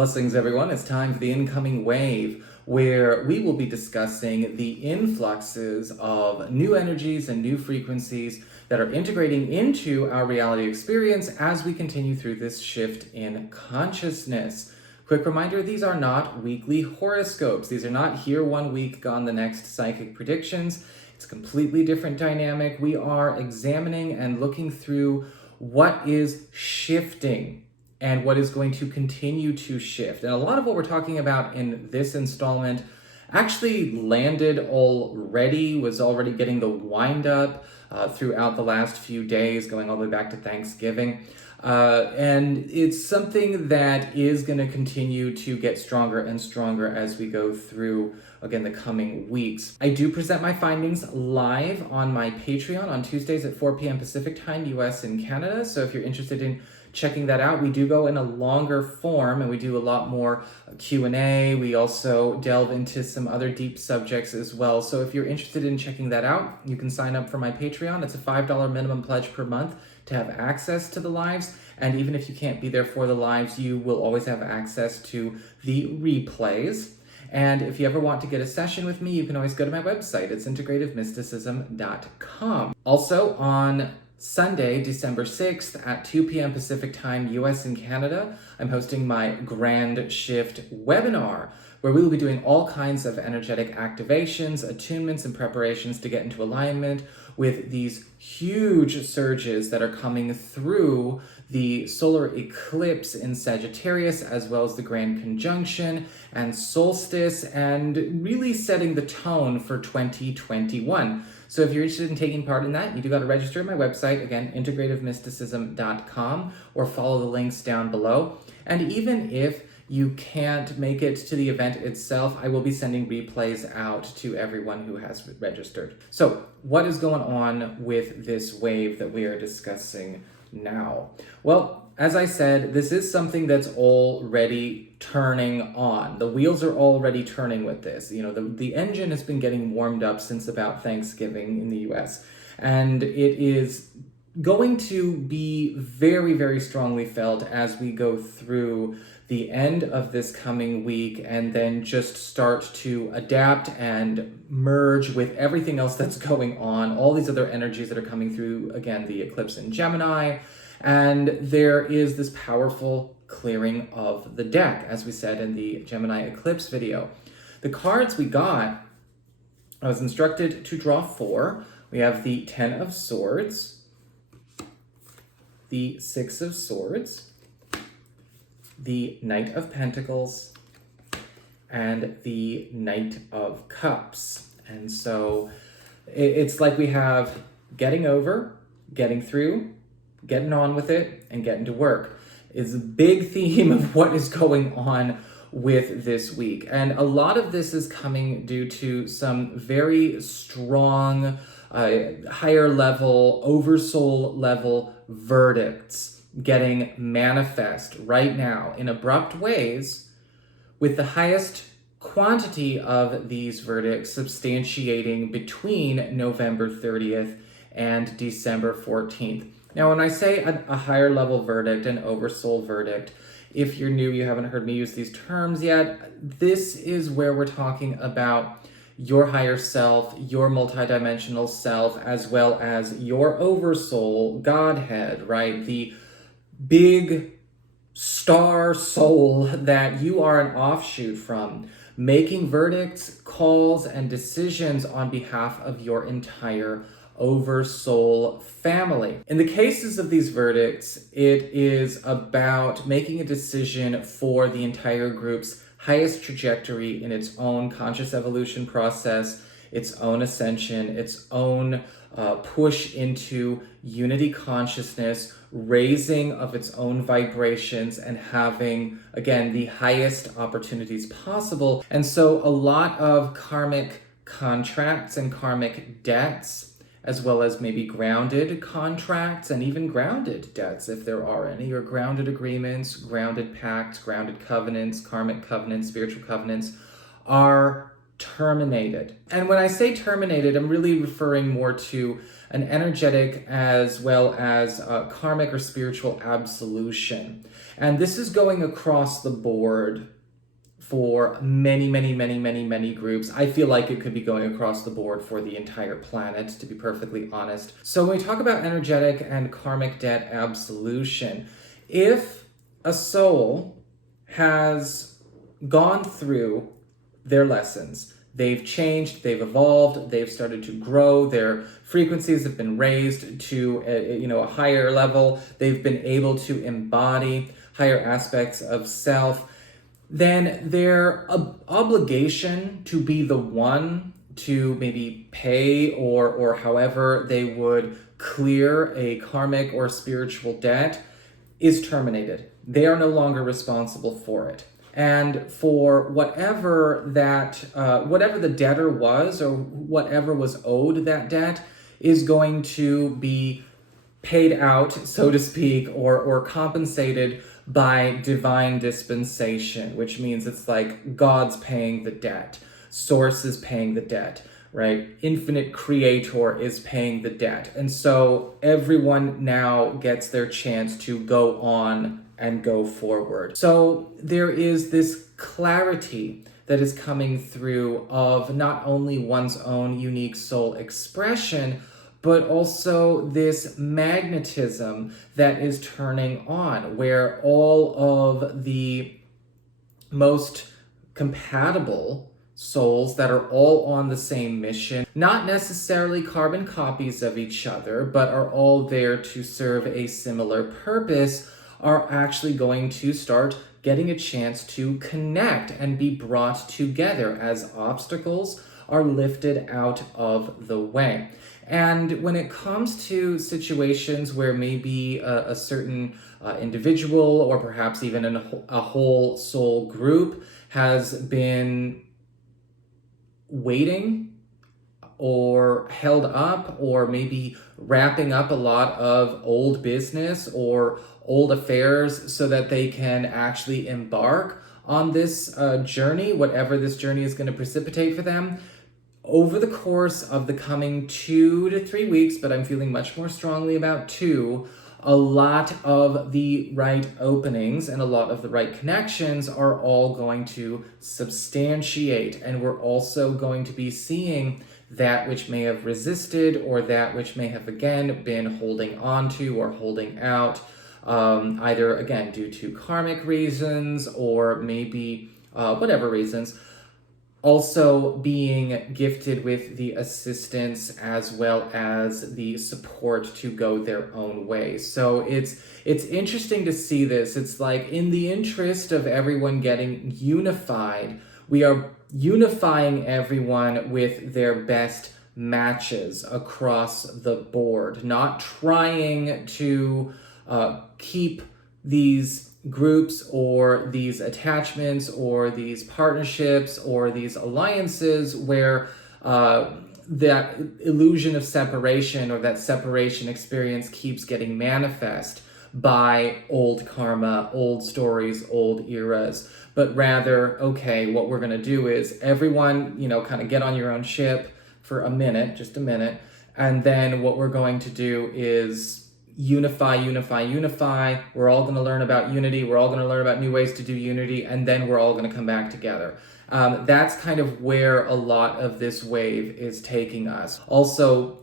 Blessings, everyone. It's time for the incoming wave, where we will be discussing the influxes of new energies and new frequencies that are integrating into our reality experience as we continue through this shift in consciousness. Quick reminder, these are not weekly horoscopes. These are not here one week, gone the next psychic predictions. It's a completely different dynamic. We are examining and looking through what is shifting and what is going to continue to shift. And a lot of what we're talking about in this installment actually landed already, was already getting the wind up throughout the last few days, going all the way back to Thanksgiving. And it's something that is going to continue to get stronger and stronger as we go through, again, the coming weeks. I do present my findings live on my Patreon on Tuesdays at 4 p.m. Pacific time, US and Canada. So if you're interested in checking that out, we do go in a longer form and we do a lot more Q&A. We also delve into some other deep subjects as well. So if you're interested in checking that out, you can sign up for my Patreon. It's a $5 minimum pledge per month to have access to the lives. And even if you can't be there for the lives, you will always have access to the replays. And if you ever want to get a session with me, you can always go to my website. It's integrativemysticism.com. Also on Sunday, December 6th at 2 p.m. Pacific time, US and Canada, I'm hosting my Grand Shift webinar, where we will be doing all kinds of energetic activations, attunements, and preparations to get into alignment with these huge surges that are coming through the solar eclipse in Sagittarius, as well as the Grand Conjunction and Solstice, and really setting the tone for 2021. So if you're interested in taking part in that, you do got to register at my website, again, integrativemysticism.com, or follow the links down below. And even if you can't make it to the event itself, I will be sending replays out to everyone who has registered. So what is going on with this wave that we are discussing now? Well, as I said, this is something that's already turning on. The wheels are already turning with this. You know, the engine has been getting warmed up since about Thanksgiving in the US, and it is going to be very, very strongly felt as we go through the end of this coming week and then just start to adapt and merge with everything else that's going on, all these other energies that are coming through, again, the eclipse in Gemini. And there is this powerful clearing of the deck, as we said in the Gemini eclipse video. The cards we got, I was instructed to draw 4. We have the 10 of Swords, the 6 of Swords, the Knight of Pentacles, and the Knight of Cups. And so it's like we have getting over, getting through, getting on with it, and getting to work is a big theme of what is going on with this week. And a lot of this is coming due to some very strong, higher level, oversoul level verdicts getting manifest right now in abrupt ways, with the highest quantity of these verdicts substantiating between November 30th and December 14th. Now, when I say a higher level verdict, an oversoul verdict, if you're new, you haven't heard me use these terms yet, this is where we're talking about your higher self, your multidimensional self, as well as your oversoul, Godhead, right? The big star soul that you are an offshoot from, making verdicts, calls, and decisions on behalf of your entire oversoul family. In the cases of these verdicts, it is about making a decision for the entire group's highest trajectory in its own conscious evolution process, its own ascension, its own push into unity consciousness, raising of its own vibrations, and having, again, the highest opportunities possible. And so a lot of karmic contracts and karmic debts, as well as maybe grounded contracts and even grounded debts, if there are any, or grounded agreements, grounded pacts, grounded covenants, karmic covenants, spiritual covenants, are terminated. And when I say terminated, I'm really referring more to an energetic as well as a karmic or spiritual absolution. And this is going across the board for many groups. I feel like it could be going across the board for the entire planet, to be perfectly honest. So when we talk about energetic and karmic debt absolution, if a soul has gone through their lessons, they've changed, they've evolved, they've started to grow, their frequencies have been raised to a higher level, they've been able to embody higher aspects of self, then their obligation to be the one to maybe pay or however they would clear a karmic or spiritual debt is terminated. They are no longer responsible for it. And for whatever the debtor was or whatever was owed that debt is going to be paid out, so to speak, or compensated by divine dispensation, which means it's like God's paying the debt, Source is paying the debt, right? Infinite Creator is paying the debt. And so everyone now gets their chance to go on and go forward. So there is this clarity that is coming through of not only one's own unique soul expression, but also this magnetism that is turning on, where all of the most compatible souls that are all on the same mission, not necessarily carbon copies of each other, but are all there to serve a similar purpose, are actually going to start getting a chance to connect and be brought together as obstacles are lifted out of the way. And when it comes to situations where maybe a certain individual or perhaps even a whole soul group has been waiting or held up or maybe wrapping up a lot of old business or old affairs so that they can actually embark on this journey, whatever this journey is going to precipitate for them, over the course of the coming 2 to 3 weeks, but I'm feeling much more strongly about 2, a lot of the right openings and a lot of the right connections are all going to substantiate. And we're also going to be seeing that which may have resisted or that which may have, again, been holding on to or holding out, either, again, due to karmic reasons or maybe whatever reasons, also being gifted with the assistance as well as the support to go their own way. So it's interesting to see this. It's like in the interest of everyone getting unified, we are unifying everyone with their best matches across the board, not trying to keep these groups or these attachments or these partnerships or these alliances where that illusion of separation or that separation experience keeps getting manifest by old karma, old stories, old eras, but rather, okay, what we're going to do is everyone, kind of get on your own ship for a minute, just a minute, and then what we're going to do is unify. We're all going to learn about unity. We're all going to learn about new ways to do unity, and then we're all going to come back together. That's kind of where a lot of this wave is taking us. Also,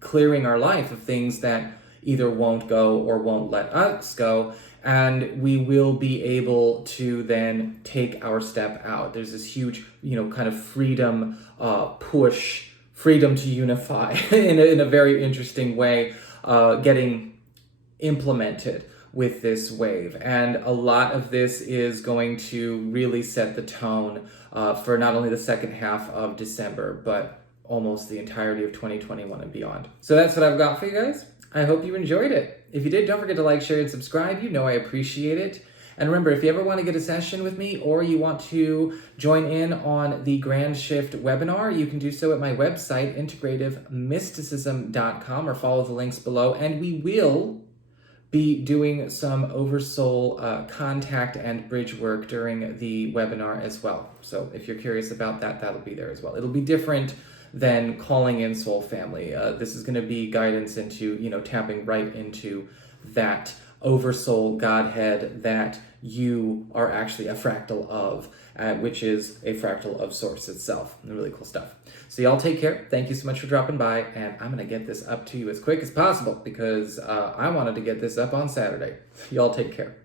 clearing our life of things that either won't go or won't let us go, and we will be able to then take our step out. There's this huge, kind of freedom push, freedom to unify in a very interesting way, getting implemented with this wave. And a lot of this is going to really set the tone for not only the second half of December, but almost the entirety of 2021 and beyond. So that's what I've got for you guys. I hope you enjoyed it. If you did, don't forget to like, share, and subscribe. I appreciate it. And remember, if you ever want to get a session with me or you want to join in on the Grand Shift webinar, you can do so at my website, integrativemysticism.com, or follow the links below. And we will be doing some Oversoul contact and bridge work during the webinar as well. So if you're curious about that, that'll be there as well. It'll be different than calling in soul family. This is going to be guidance into, tapping right into that Oversoul Godhead that you are actually a fractal of, which is a fractal of Source itself. Really cool stuff. So y'all take care. Thank you so much for dropping by, and I'm going to get this up to you as quick as possible because I wanted to get this up on Saturday. Y'all take care.